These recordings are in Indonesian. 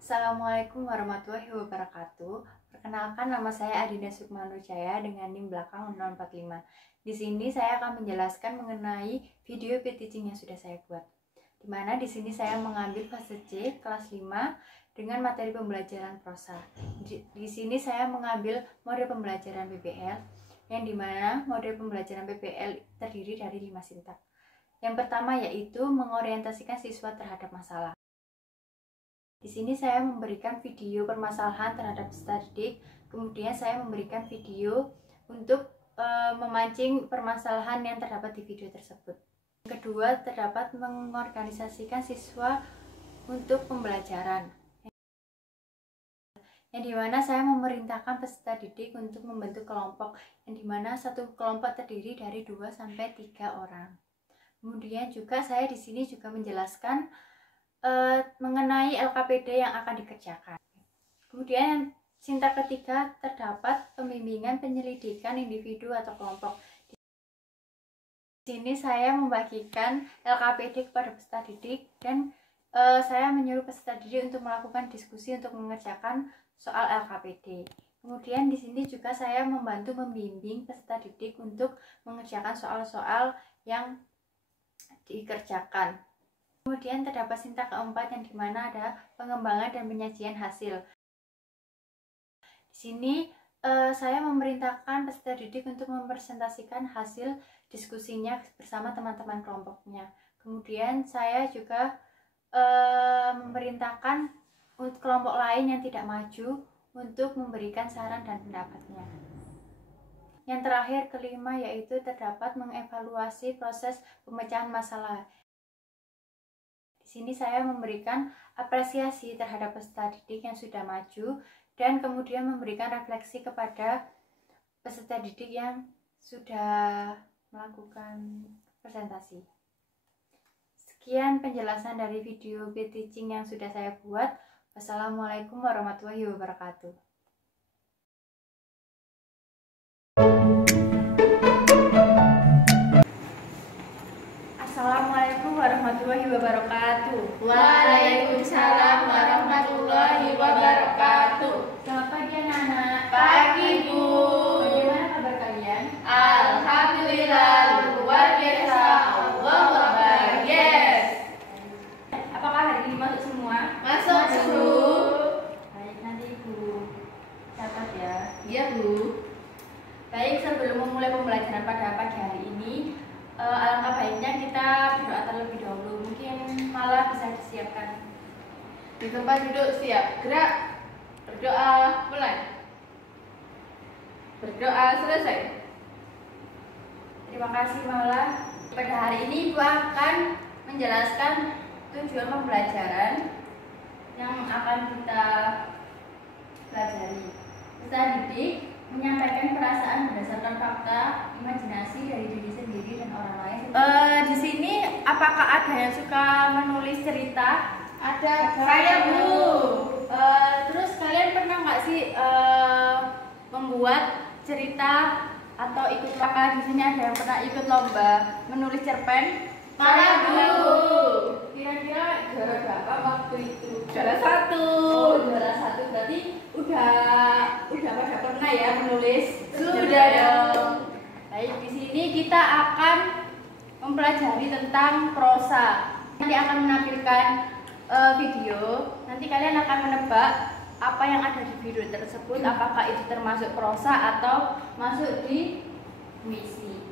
Assalamualaikum warahmatullahi wabarakatuh. Perkenalkan, nama saya Adinda Sukmanurjaya dengan NIM belakang 045. Di sini saya akan menjelaskan mengenai video teaching yang sudah saya buat. Di mana di sini saya mengambil fase C kelas 5 dengan materi pembelajaran prosa. Di sini saya mengambil model pembelajaran PPL yang dimana model pembelajaran PPL terdiri dari 5 sintak. Yang pertama yaitu mengorientasikan siswa terhadap masalah. Di sini saya memberikan video permasalahan terhadap peserta didik, kemudian saya memberikan video untuk memancing permasalahan yang terdapat di video tersebut. Yang kedua, terdapat mengorganisasikan siswa untuk pembelajaran, yang dimana saya memerintahkan peserta didik untuk membentuk kelompok, yang dimana satu kelompok terdiri dari 2-3 orang. Kemudian juga saya di sini juga menjelaskan mengenai LKPD yang akan dikerjakan. Kemudian sintak ketiga, terdapat pembimbingan penyelidikan individu atau kelompok. Di sini saya membagikan LKPD kepada peserta didik dan saya menyuruh peserta didik untuk melakukan diskusi untuk mengerjakan soal LKPD. Kemudian di sini juga saya membantu membimbing peserta didik untuk mengerjakan soal-soal yang dikerjakan. Kemudian terdapat sintak keempat yang dimana ada pengembangan dan penyajian hasil. Di sini saya memerintahkan peserta didik untuk mempresentasikan hasil diskusinya bersama teman-teman kelompoknya. Kemudian saya juga memerintahkan untuk kelompok lain yang tidak maju untuk memberikan saran dan pendapatnya. Yang terakhir, kelima, yaitu terdapat mengevaluasi proses pemecahan masalah. Di sini saya memberikan apresiasi terhadap peserta didik yang sudah maju dan kemudian memberikan refleksi kepada peserta didik yang sudah melakukan presentasi. Sekian penjelasan dari video teaching yang sudah saya buat. Wassalamualaikum warahmatullahi wabarakatuh. Assalamualaikum warahmatullahi wabarakatuh. Waalaikumsalam warahmatullahi wabarakatuh. Selamat pagi anak-anak. Pagi Bu. Bagaimana kabar kalian? Alhamdulillah luar biasa. Allahu Akbar. Yes. Apakah hari ini masuk semua? Masuk Bu. Baik, nanti Ibu catat ya. Iya Bu. Baik, sebelum memulai pembelajaran pada pagi hari ini, alangkah baiknya kita berdoa terlebih dahulu. Mungkin malah bisa disiapkan. Di tempat duduk siap. Gerak. Berdoa mulai. Berdoa selesai. Terima kasih Maula. Pada hari ini Ibu akan menjelaskan tujuan pembelajaran yang akan kita pelajari. Peserta didik menyampaikan perasaan berdasarkan fakta, imajinasi dari diri sendiri dan orang lain. Di sini apakah ada yang suka menulis cerita? Ada saya Bu. Terus kalian pernah nggak sih membuat cerita atau ikut lomba? Di sini ada yang pernah ikut lomba menulis cerpen? Saya Bu. Kira-kira juara berapa waktu itu? Juara 1. Oh, juara 1, berarti udah pada pernah ya menulis? Sudah dong. Baik, di sini kita akan mempelajari tentang prosa. Nanti akan menampilkan video. Nanti kalian akan menebak apa yang ada di video tersebut, apakah itu termasuk prosa atau masuk di puisi.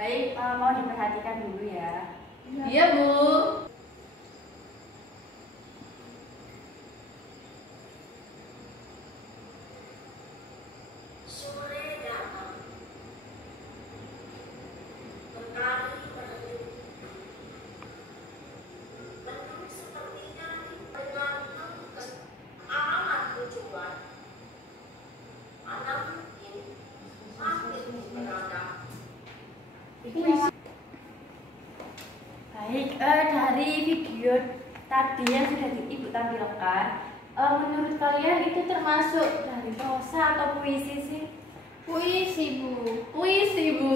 Baik, mau diperhatikan dulu ya. Iya Bu. Baik, dari video tadi yang sudah Ibu tampilkan, menurut kalian itu termasuk dari prosa atau puisi sih? Puisi, Bu. Puisi, Bu.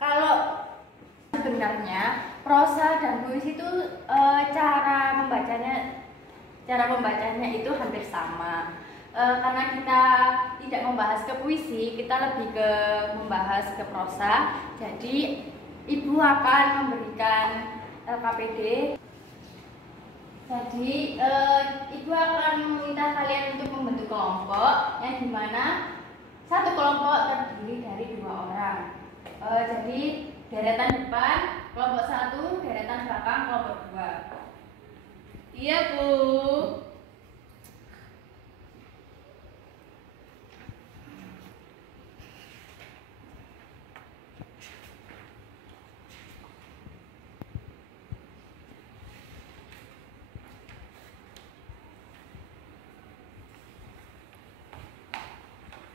Kalau sebenarnya prosa dan puisi itu cara membacanya itu hampir sama. Karena kita tidak membahas ke puisi, kita lebih ke membahas ke prosa. Jadi Ibu akan memberikan LKPD. Jadi Ibu akan meminta kalian untuk membentuk kelompok yang dimana satu kelompok terdiri dari 2 orang. Jadi deretan depan kelompok 1, deretan belakang kelompok 2. Iya, Bu.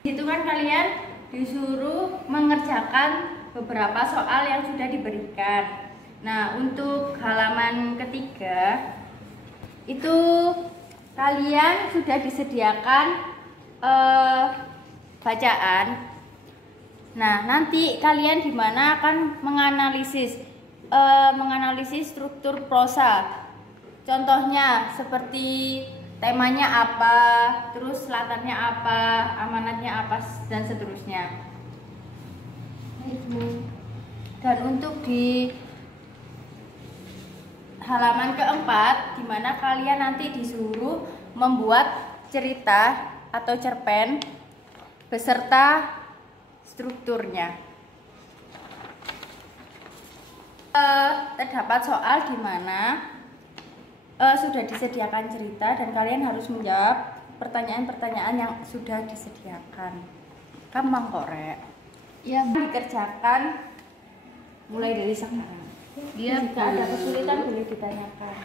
Itu kan kalian disuruh mengerjakan beberapa soal yang sudah diberikan. Nah, untuk halaman ketiga itu kalian sudah disediakan bacaan. Nah, nanti kalian dimana akan menganalisis struktur prosa. Contohnya seperti temanya apa, terus latarnya apa, amanatnya apa, dan seterusnya. Dan untuk di halaman keempat, di mana kalian nanti disuruh membuat cerita atau cerpen beserta strukturnya. Terdapat soal di mana sudah disediakan cerita dan kalian harus menjawab pertanyaan-pertanyaan yang sudah disediakan. Gampang kok, Rek. Iya, Dikerjakan mulai dari sekarang. Iya, Jika ada kesulitan boleh ditanyakan.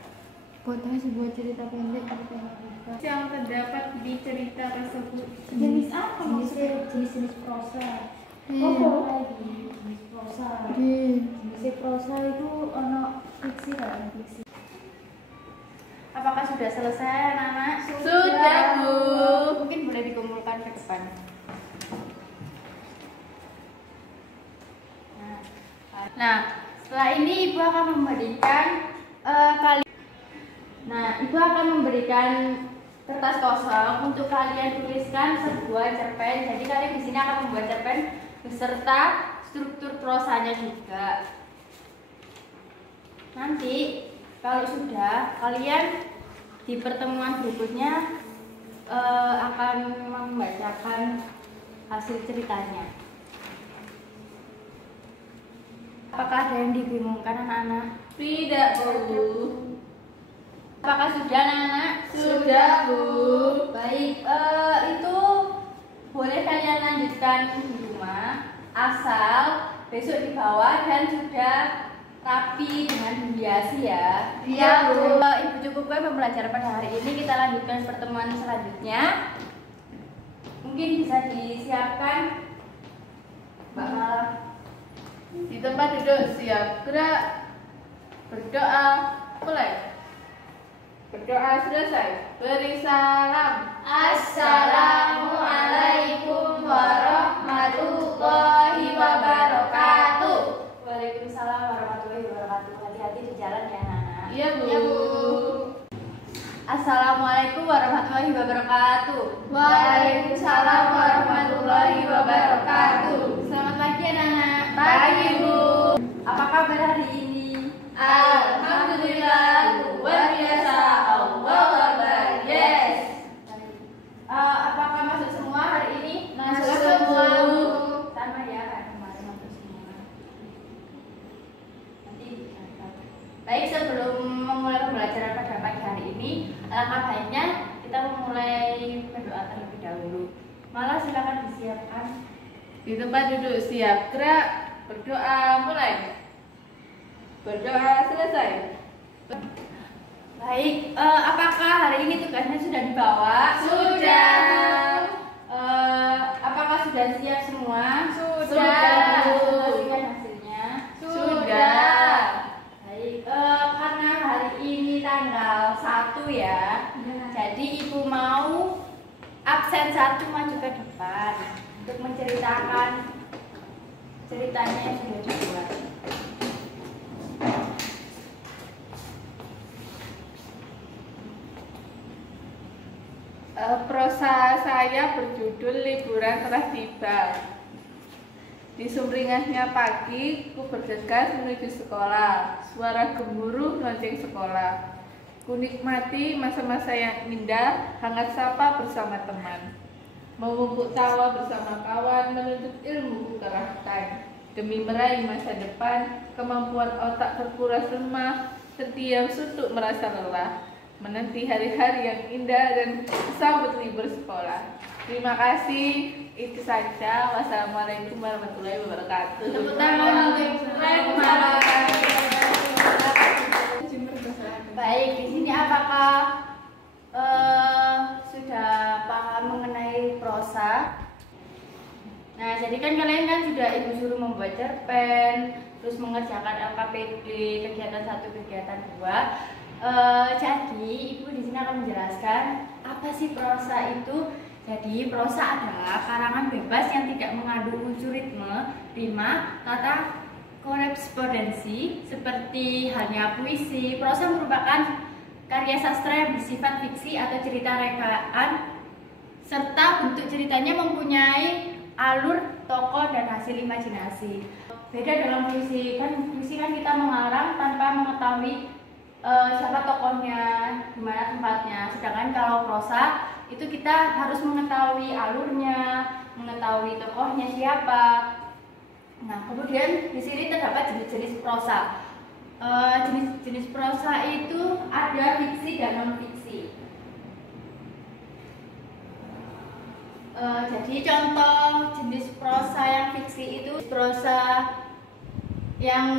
Buatlah sebuah cerita pendek bertematika yang terdapat di cerita tersebut. Jenis apa maksudnya? Jenis prosa. Oh, lagi jenis prosa. Jenis prosa itu ono fiksi kan? Fiksi. Apakah sudah selesai, anak-anak? Sudah, Bu. Mungkin boleh dikumpulkan ke depan. Nah, setelah ini Ibu akan memberikan Ibu akan memberikan kertas kosong untuk kalian tuliskan sebuah cerpen. Jadi kalian di sini akan membuat cerpen beserta struktur prosanya juga. Nanti kalau sudah, kalian di pertemuan berikutnya akan membacakan hasil ceritanya. Apakah ada yang dibingungkan, anak-anak? Tidak, Bu. Apakah sudah, anak-anak? Sudah, Bu. Baik, itu boleh kalian lanjutkan di rumah, asal besok dibawa dan sudah rapi dengan dihiasi ya. Iya, Bu. Ibu cukupkan pembelajaran pada hari ini. Kita lanjutkan pertemuan selanjutnya. Mungkin bisa disiapkan, Mbak Malam. Di tempat duduk siap gerak. Berdoa mulai. Berdoa selesai. Beri salam. Assalamualaikum warahmatullahi wabarakatuh. Waalaikumsalam warahmatullahi wabarakatuh. Hati-hati di jalan ya, anak-anak. Iya, Bu. Assalamualaikum warahmatullahi wabarakatuh. Waalaikumsalam warahmatullahi wabarakatuh. Selamat pagi, anak-anak. Pagi, Bu. Apa kabar hari ini? Alhamdulillah, luar biasa. Allah Akbar. Yes. Apakah masuk semua hari ini? Masuk semua, Bu. Sama ya, kayak kemarin masuk semua. Nanti baik, sebelum memulai pembelajaran pada pagi hari ini, alangkah baiknya kita memulai berdoa terlebih dahulu. Malah silakan disiapkan. Di tempat duduk siap gerak. Berdoa mulai. Berdoa selesai. Baik, apakah hari ini tugasnya sudah dibawa? Sudah. Apakah sudah siap semua? Sudah. Sudah. Hasilnya? Sudah. absen satu maju ke depan untuk menceritakan ceritanya yang sudah dibuat. Prosa saya berjudul Liburan Telah Tiba. Di sumringahnya pagi, ku bergegas menuju sekolah. Suara gemuruh lonceng sekolah. Ku nikmati masa-masa yang indah, hangat sapa bersama teman. Mengumpul tawa bersama kawan, menuntut ilmu ku kerahkan. Demi meraih masa depan, kemampuan otak terkuras lemah, setiap suntuk merasa lelah. Menanti hari-hari yang indah dan sambut libur sekolah. Terima kasih. Itu saja. Wassalamualaikum warahmatullahi wabarakatuh. Tepuk tangan untuk Baik, di sini apakah sudah paham mengenai prosa? Nah, jadi kan kalian kan sudah ibu suruh membuat cerpen, terus mengerjakan LKPD kegiatan 1, kegiatan 2. Jadi ibu di sini akan menjelaskan apa sih prosa itu. Jadi prosa adalah karangan bebas yang tidak mengandung unsur ritme, rima, tata korespondensi seperti halnya puisi. Prosa merupakan karya sastra yang bersifat fiksi atau cerita rekaan, serta bentuk ceritanya mempunyai alur, tokoh, dan hasil imajinasi. Beda dalam puisi kan kita mengarang tanpa mengetahui siapa tokohnya, di mana tempatnya. Sedangkan kalau prosa itu kita harus mengetahui alurnya, mengetahui tokohnya siapa. Nah, kemudian di sini terdapat jenis-jenis prosa. Jenis-jenis prosa itu ada fiksi dan non fiksi. Jadi contoh jenis prosa yang fiksi itu prosa yang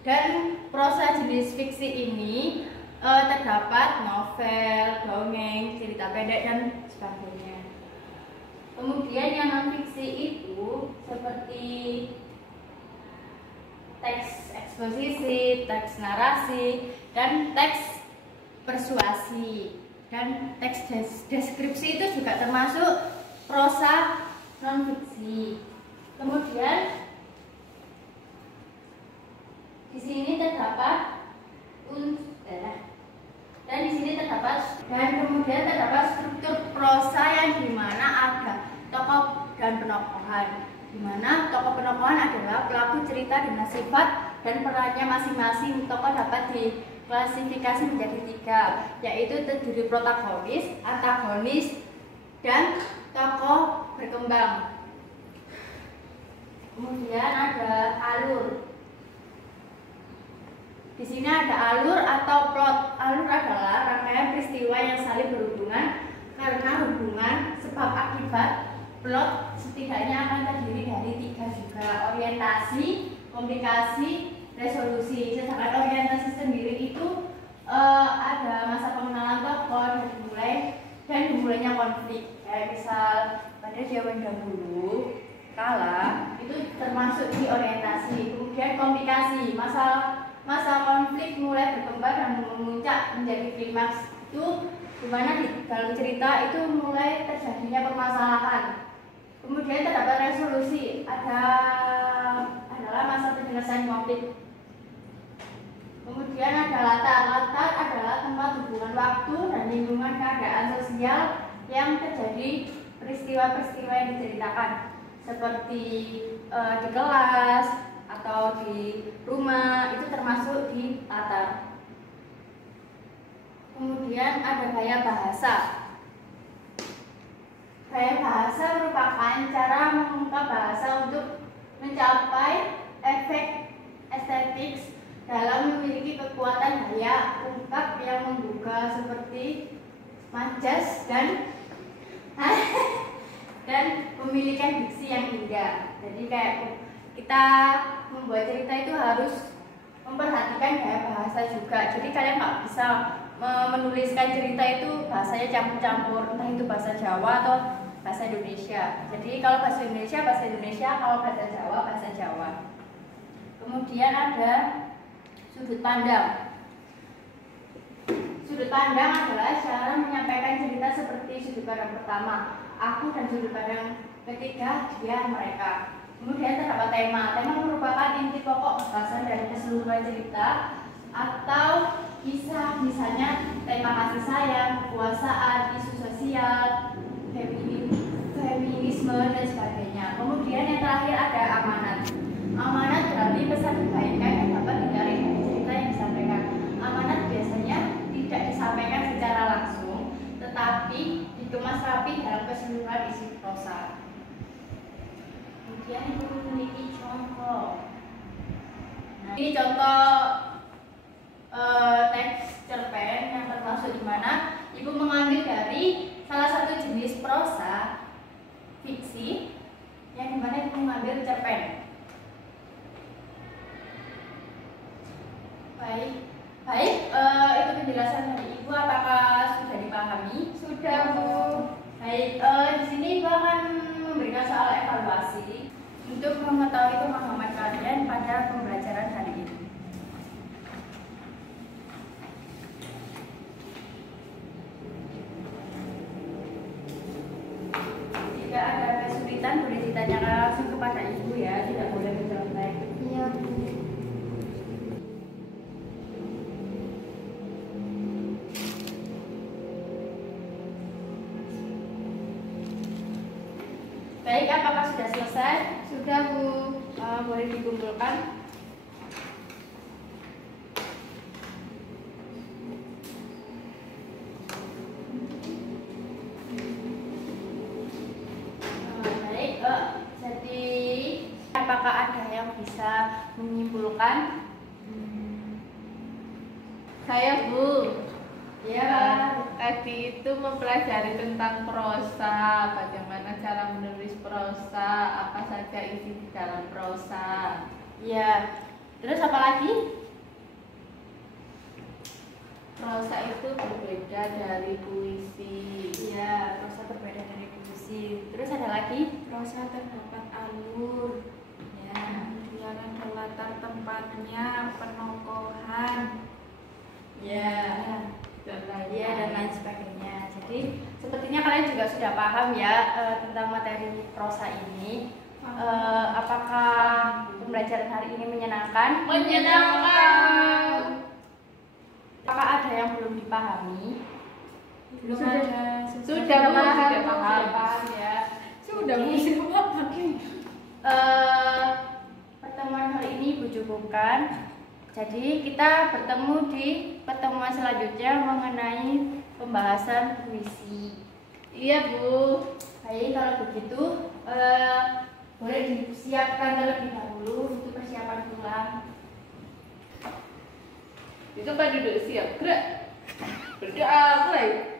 dan prosa jenis fiksi ini terdapat novel, dongeng, cerita pendek, dan sebagainya. Kemudian yang non fiksi itu seperti teks eksposisi, teks narasi, dan teks persuasi, dan teks deskripsi itu juga termasuk prosa non fiksi. Kemudian di sini terdapat kemudian terdapat struktur prosa yang dimana ada tokoh dan penokohan, dimana tokoh penokohan adalah pelaku cerita dengan sifat dan perannya masing-masing. Tokoh dapat diklasifikasi menjadi 3, yaitu terdiri protagonis, antagonis, dan tokoh berkembang. Kemudian ada alur. Di sini ada alur atau plot. Alur adalah rangkaian peristiwa yang saling berhubungan karena hubungan sebab akibat. Plot setidaknya akan terdiri dari 3 juga: orientasi, komplikasi, resolusi. Sedangkan orientasi sendiri itu ada masa pengenalan tokoh dan dimulainya konflik. Kayak misal pada zaman dahulu kala itu termasuk di orientasi. Kemudian komplikasi, masa konflik mulai berkembang dan memuncak menjadi klimaks, itu dimana di dalam cerita itu mulai terjadinya permasalahan. Kemudian terdapat resolusi, adalah masa penyelesaian konflik. Kemudian ada latar adalah tempat hubungan waktu dan lingkungan keadaan sosial yang terjadi peristiwa-peristiwa yang diceritakan, seperti di kelas atau di rumah, itu termasuk di latar. Kemudian ada gaya bahasa. Gaya bahasa merupakan cara mengungkap bahasa untuk mencapai efek estetik dalam memiliki kekuatan daya ungkap yang menggugah, seperti majas dan memiliki diksi yang indah. Jadi kayak kita membuat cerita itu harus memperhatikan gaya bahasa juga. Jadi kalian nggak bisa menuliskan cerita itu bahasanya campur-campur, entah itu bahasa Jawa atau bahasa Indonesia. Jadi kalau bahasa Indonesia, kalau bahasa Jawa. Kemudian ada sudut pandang. Sudut pandang adalah cara menyampaikan cerita seperti sudut pandang pertama, aku, dan sudut pandang ketiga, dia, mereka. Kemudian terdapat tema. Tema merupakan inti pokok gagasan dari keseluruhan cerita atau kisah, misalnya tema kasih sayang, kekuasaan, isu sosial, feminisme, dan sebagainya. Kemudian yang terakhir ada amanat. Amanat berarti pesan kebaikan yang dapat ditarik dari cerita yang disampaikan. Amanat biasanya tidak disampaikan secara langsung, tetapi dikemas rapi dalam keseluruhan isi prosa. Kemudian ibu memiliki contoh. Nah, ini contoh teks cerpen yang termasuk di mana ibu mengambil dari salah satu jenis prosa fiksi yang dimana ibu mengambil cerpen. Baik, itu penjelasan dari ibu. Apakah sudah dipahami? Sudah, Bu. Baik, di sini ibu akan memberikan soal evaluasi untuk mengetahui pemahaman kalian pada pembelajaran hari ini. Jika ada kesulitan boleh ditanyakan langsung kepada ibu ya, tidak boleh mencontek. Iya, Bu. Baik, apakah sudah selesai? Sudah, Bu. Boleh dikumpulkan. Baik, jadi apakah ada yang bisa menyimpulkan? Saya, Bu. Ya. Tadi itu mempelajari tentang prosa, bagaimana cara menulis prosa, apa saja isi di dalam prosa. Ya. Terus apa lagi? Prosa itu berbeda dari puisi. Ya, prosa berbeda dari puisi. Terus ada lagi? Prosa terdapat alur. Ya. Kemudian ada latar tempatnya, penokohan. Ya. Dan lain-lain. Iya, dan lain sebagainya. Jadi sepertinya kalian juga sudah paham ya tentang materi prosa ini. Apakah pembelajaran hari ini menyenangkan? Menyenangkan. Apakah ada yang belum dipahami? Belum Sudah. ada. Sudah paham ya. Sudah, Bu. Jadi, Sudah paham. pertemuan hari ini Ibu cukupkan. Jadi kita bertemu di pertemuan selanjutnya mengenai pembahasan puisi. Iya, Bu. Baik, kalau begitu boleh disiapkan terlebih dahulu untuk persiapan pulang. Itu Pak duduk siap. Gerak. Berdoa mulai.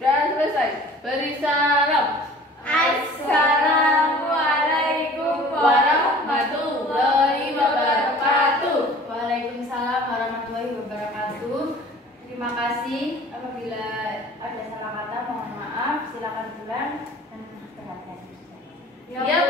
Dan selesai. Beri salam. Assalamualaikum warahmatullahi wabarakatuh. Waalaikumsalam warahmatullahi wabarakatuh. Terima kasih. Apabila ada salah kata mohon maaf. Silakan pulang dan berhati-hati. Ya,